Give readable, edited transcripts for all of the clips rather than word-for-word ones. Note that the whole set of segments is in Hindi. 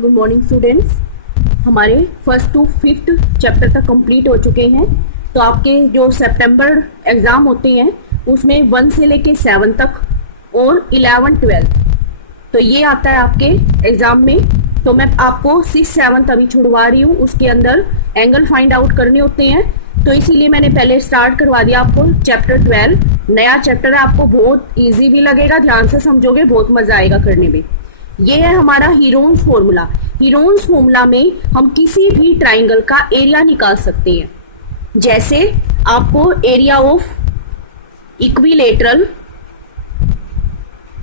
Good morning students. हमारे फर्स्ट टू फिफ्थ चैप्टर तक कंप्लीट हो चुके हैं। तो आपके जो सितंबर एग्जाम होते हैं उसमें 1 से लेके 7 तक और 11 12 तो ये आता है आपके एग्जाम में। तो मैं आपको 6 7 अभी छुड़वा रही हूँ, उसके अंदर एंगल फाइंड आउट करने होते हैं। तो इसीलिए मैंने पहले स्टार्ट करवा दिया आपको चैप्टर 12। नया चैप्टर है, आपको बहुत इजी भी लगेगा, ध्यान से समझोगे, बहुत मजा आएगा करने में। ये है हमारा हीरोन्स फॉर्मूला। हीरोन्स फॉर्मूला में हम किसी भी ट्राइंगल का एरिया निकाल सकते हैं। जैसे आपको एरिया ऑफ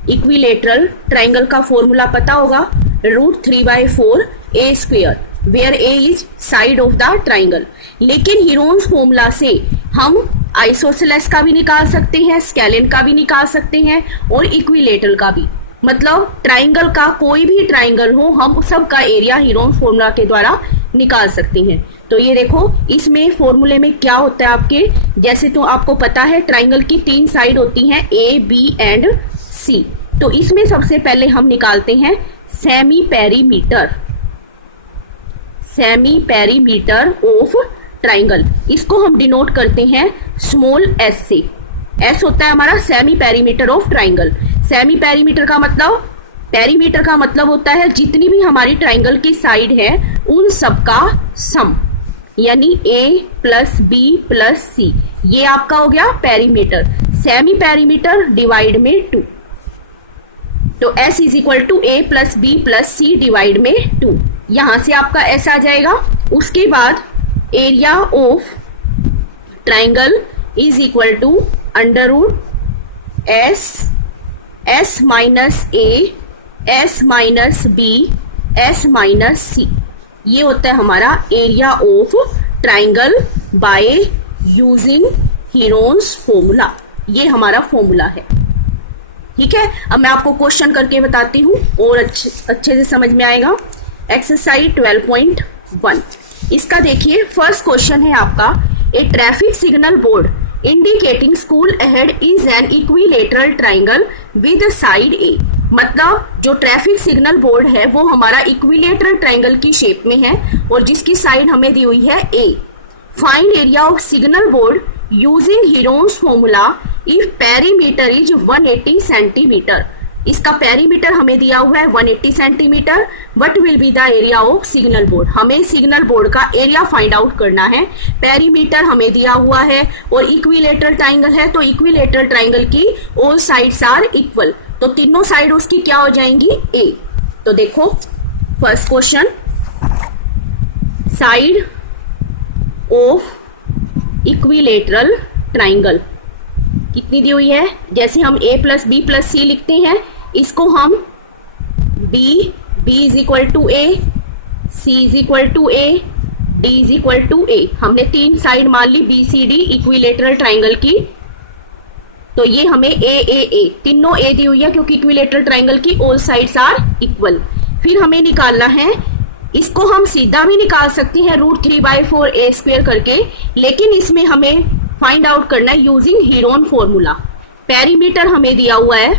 इक्विलेटरल ट्राइंगल का फॉर्मूला पता होगा, √3/4 a square, where a is side of the triangle. लेकिन हीरोन्स फॉर्मूला से हम आइसोसेलेस का भी निकाल सकते हैं, स्केलेन का भी निकाल सकते हैं और इक्विलेटरल का भी। मतलब ट्राइंगल का कोई भी ट्राइंगल हो, हम सब का एरिया हीरोन्स फॉर्मूला के द्वारा निकाल सकते हैं। तो ये देखो, इसमें फॉर्मूले में क्या होता है आपके, जैसे तो आपको पता है ट्राइंगल की 3 साइड होती हैं, A, B एंड C। तो इसमें सबसे पहले हम निकालते हैं सेमी पेरीमीटर ऑफ ट्राइंगल। इसको हम डिनोट करते हैं स्मॉल s से। S होता है हमारा semi perimeter of triangle. Semi perimeter का मतलब होता है जितनी भी हमारी ट्राइंगल की साइड है उन सब का सम, यानी A + B + C। ये आपका हो गया पेरीमीटर। सेमी पेरीमीटर डिवाइड में 2, तो S = A + B + C divide में 2। यहां से आपका S आ जाएगा। उसके बाद area of triangle is equal to √S S - A S - B S - C। ये होता है हमारा area of triangle by using Heron's formula. ये हमारा फॉर्मूला है, ठीक है। अब मैं आपको क्वेश्चन करके बताती हूँ और अच्छे से समझ में आएगा। एक्सरसाइज 12.1, इसका देखिए फर्स्ट क्वेश्चन है आपका, a traffic signal board indicating school ahead is an equilateral triangle with side a. मतलब जो ट्रैफिक सिग्नल बोर्ड है वो हमारा इक्विलेटरल ट्राइंगल की शेप में है और जिसकी साइड हमें दी हुई है a. Find area of signal board using Heron's formula if perimeter is 180 centimetre. इसका पेरीमीटर हमें दिया हुआ है 180 centimetre. What will be the area of signal board. हमें सिग्नल बोर्ड का एरिया फाइंड आउट करना है। पेरीमीटर हमें दिया हुआ है और इक्विलेटरल ट्राइंगल है, तो इक्विलेटरल ट्राइंगल की ऑल साइड्स आर इक्वल, तो तीनों साइड उसकी क्या हो जाएंगी, ए। तो देखो first question, side of equilateral triangle कितनी दी हुई है, जैसे हम A + B + C लिखते हैं, इसको हम B = A, C = A, D = A। हमने 3 साइड मान ली BCD इक्विलेटरल ट्राइंगल की। तो ये हमें A तीनों A दी हुई है क्योंकि इक्विलेटरल ट्राइंगल की ऑल साइड्स आर इक्वल। फिर हमें निकालना है, इसको हम सीधा भी निकाल सकते हैं √3/4 a स्क्वेयर करके, लेकिन इसमें हमें फाइंड आउट करना है यूजिंग हीरोन फॉर्मूला। पेरीमीटर हमें दिया हुआ है,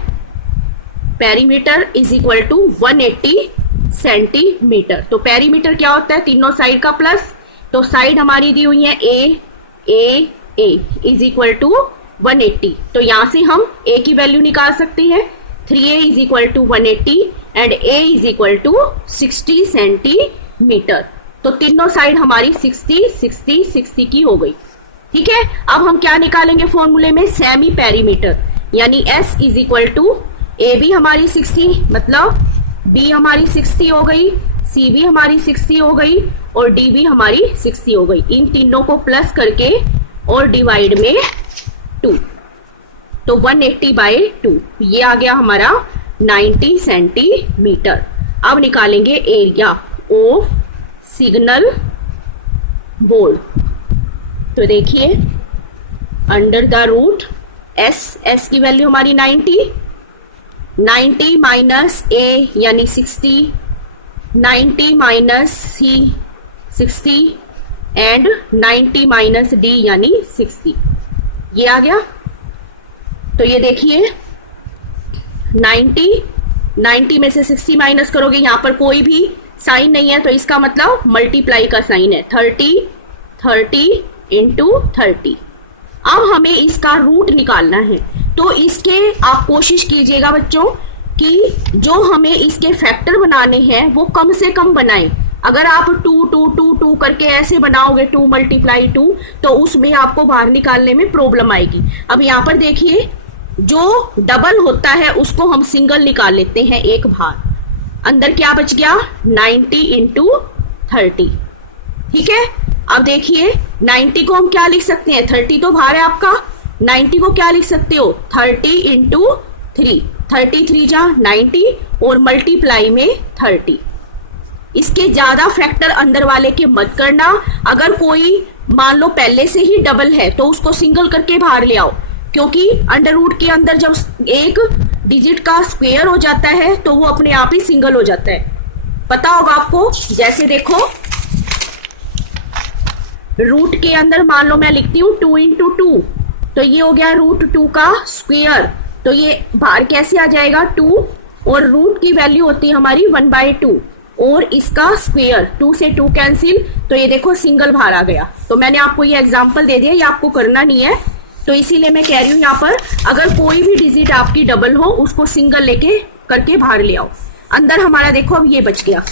perimeter is equal to 180 centimetre. तो पेरीमीटर क्या होता है, तीनों साइड का प्लस। तो साइड हमारी दी हुई है A इज इक्वल टू 180। तो यहां से हम A की वैल्यू निकाल सकते हैं। 3A is equal to 180 and A is equal to 60 centimetre. तो तीनों साइड हमारी 60 की हो गई, ठीक है। अब हम क्या निकालेंगे फॉर्मूले में, सेमी पेरीमीटर, यानी S is equal to A भी हमारी 60, मतलब B हमारी 60 हो गई, C भी हमारी 60 हो गई और D भी हमारी 60 हो गई। इन तीनों को प्लस करके और डिवाइड में 2, तो 180/2, ये आ गया हमारा 90 सेंटीमीटर। अब निकालेंगे एरिया ऑफ सिग्नल बोर्ड। तो देखिए अंडर द रूट S की वैल्यू हमारी 90 माइनस A यानी 60, 90 minus C 60 and 90 minus D यानी 60। ये आ गया। तो ये देखिए 90 में से 60 माइनस करोगे, यहाँ पर कोई भी साइन नहीं है तो इसका मतलब मल्टीप्लाई का साइन है, 30 इंटू 30। अब हमें इसका रूट निकालना है, तो इसके आप कोशिश कीजिएगा बच्चों कि जो हमें इसके फैक्टर बनाने हैं वो कम से कम बनाएं। अगर आप 2 2 2 2 करके ऐसे बनाओगे 2 मल्टीप्लाई 2, तो उसमें आपको बाहर निकालने में प्रॉब्लम आएगी। अब यहाँ पर देखिए, जो डबल होता है उसको हम सिंगल निकाल लेते हैं एक बार। अंदर क्या बच गया, 90 इंटू 30। ठीक है, अब देखिए 90 को हम क्या लिख सकते हैं, 30 तो बाहर है आपका, 90 को क्या लिख सकते हो, 30 इंटू 3, 33 जा 90 और मल्टीप्लाई में 30। इसके ज्यादा फैक्टर अंदर वाले के मत करना। अगर कोई मान लो पहले से ही डबल है तो उसको सिंगल करके बाहर ले आओ, क्योंकि अंडर रूट के अंदर जब एक डिजिट का स्क्वायर हो जाता है तो वो अपने आप ही सिंगल हो जाता है। पता होगा आपको, जैसे देखो रूट के अंदर मान लो मैं लिखती हूँ 2 इंटू 2, तो ये हो गया रूट 2 का स्क्वायर, तो ये बाहर कैसे आ जाएगा 2, और रूट की वैल्यू होती है हमारी 1/2 और इसका स्क्वायर, 2 से 2 कैंसिल, तो ये देखो सिंगल बाहर आ गया। तो मैंने आपको ये एग्जांपल दे दिया, ये आपको करना नहीं है, तो इसीलिए मैं कह रही हूँ यहाँ पर अगर कोई भी डिजिट आपकी डबल हो उसको सिंगल लेके करके बाहर ले आओ। अंदर हमारा देखो अब ये बच गया,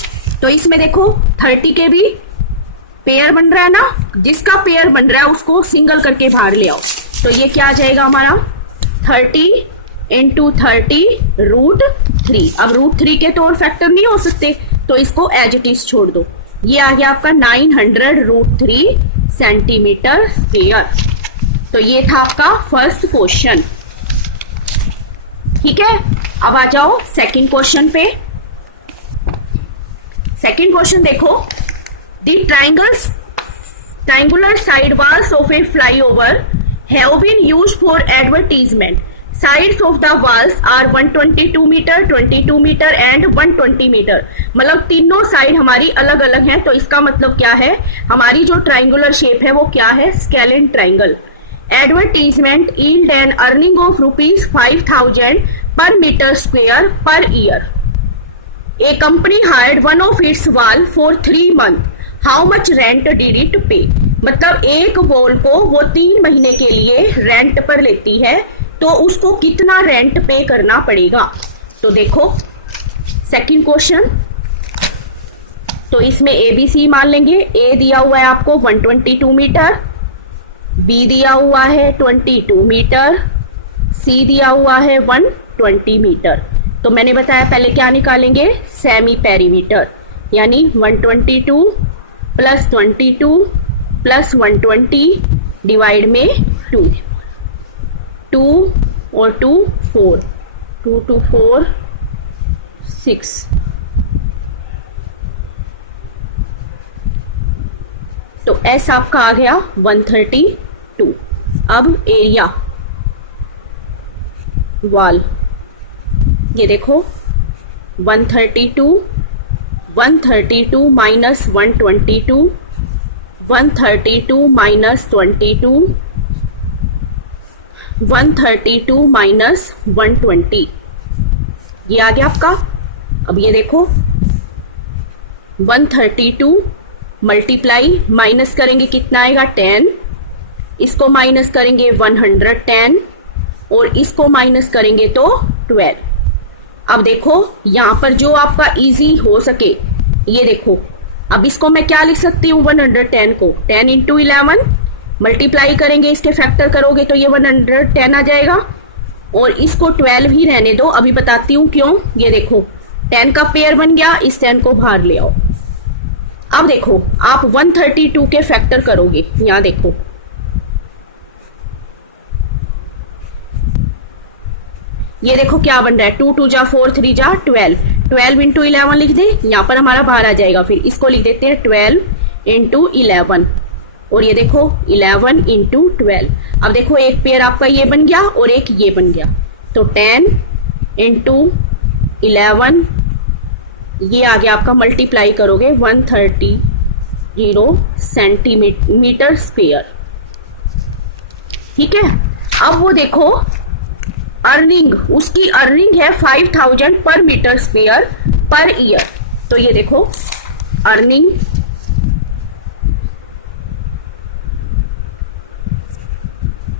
तो इसमें देखो 30 के भी पेयर बन रहा है ना, जिसका पेयर बन रहा है उसको सिंगल करके बाहर ले आओ। तो ये क्या आ जाएगा हमारा 30 इंटू 30 रूट 3। अब रूट 3 के तो और फैक्टर नहीं हो सकते, तो इसको एज इट इज छोड़ दो। ये आ गया आपका 900 रूट 3 सेंटीमीटर स्क्वायर। तो ये था आपका फर्स्ट क्वेश्चन। ठीक है, अब आ जाओ सेकंड क्वेश्चन पे। सेकंड क्वेश्चन देखो, the triangular side walls of a flyover have been used for advertisement. Sides of the walls are 122 meter, 22 meter and 120 meter. मतलब तीनों साइड हमारी अलग अलग हैं, तो इसका मतलब क्या है, हमारी जो ट्राइंगुलर शेप है वो क्या है, scalene triangle. Advertisement yield an earning of ₹5,000 per meter square per year. A company hired one of its wall for 3 months. How much rent did it पे, मतलब एक वॉल को वो 3 महीने के लिए रेंट पर लेती है, तो उसको कितना रेंट पे करना पड़ेगा। तो देखो सेकंड क्वेश्चन, तो इसमें ABC मान लेंगे। A दिया हुआ है आपको 122 मीटर, B दिया हुआ है 22 मीटर, C दिया हुआ है 120 मीटर। तो मैंने बताया पहले क्या निकालेंगे, सेमी पेरीमीटर, यानी 122 प्लस 22 प्लस 120 डिवाइड में 2 और 2 4, 2 2 4 6। तो एस आपका आ गया 132। अब एरिया वॉल, ये देखो 132 माइनस 122, 132 माइनस 22, 132 माइनस 120, ये आ गया आपका। अब ये देखो 132 मल्टीप्लाई, माइनस करेंगे कितना आएगा 10, इसको माइनस करेंगे 110 और इसको माइनस करेंगे तो 12। अब देखो यहां पर जो आपका इजी हो सके, ये देखो अब इसको मैं क्या लिख सकती हूँ, 110 को 10 इंटू 11 मल्टीप्लाई करेंगे, इसके फैक्टर करोगे तो ये 110 आ जाएगा, और इसको 12 ही रहने दो, अभी बताती हूँ क्यों। ये देखो 10 का पेयर बन गया, इस 10 को बाहर ले आओ। अब देखो आप 132 के फैक्टर करोगे, यहां देखो ये देखो क्या बन रहा है, 2 2 जा 4 3 जा 12, 12 इंटू 11 लिख दे, यहाँ पर हमारा बाहर आ जाएगा, फिर इसको लिख देते हैं 12 इंटू 11, और ये देखो 11 इंटू 12। अब देखो एक पेयर आपका ये बन गया और एक ये बन गया, तो 10 इंटू 11, ये आ गया आपका, मल्टीप्लाई करोगे 130 सेंटीमीटर स्क्वायर। ठीक है, अब वो देखो अर्निंग, उसकी अर्निंग है 5000 पर मीटर स्क्वायर पर ईयर। तो ये देखो अर्निंग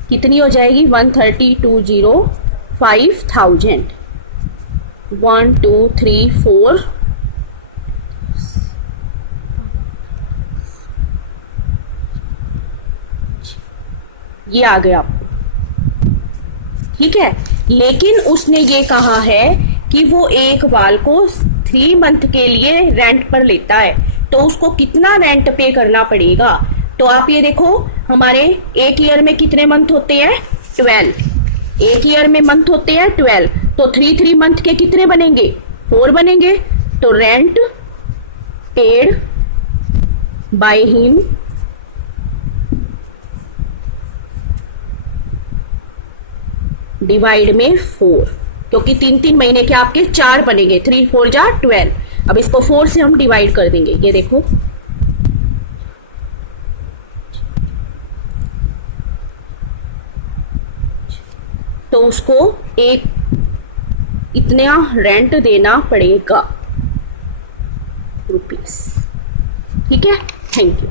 कितनी हो जाएगी 132,005,000 1 2 3 4 ये आ गया आपको, ठीक है। लेकिन उसने ये कहा है कि वो एक बाल को 3 मंथ के लिए रेंट पर लेता है, तो उसको कितना रेंट पे करना पड़ेगा। तो आप ये देखो, हमारे एक ईयर में कितने मंथ होते हैं 12, एक ईयर में मंथ होते हैं 12, तो 3 मंथ के कितने बनेंगे 4 बनेंगे। तो rent paid by him divide में 4, क्योंकि 3 महीने के आपके 4 बनेंगे, 3 4 जा 12। अब इसको 4 से हम डिवाइड कर देंगे, ये देखो तो उसको एक इतना रेंट देना पड़ेगा रुपीस, ठीक है। Thank you.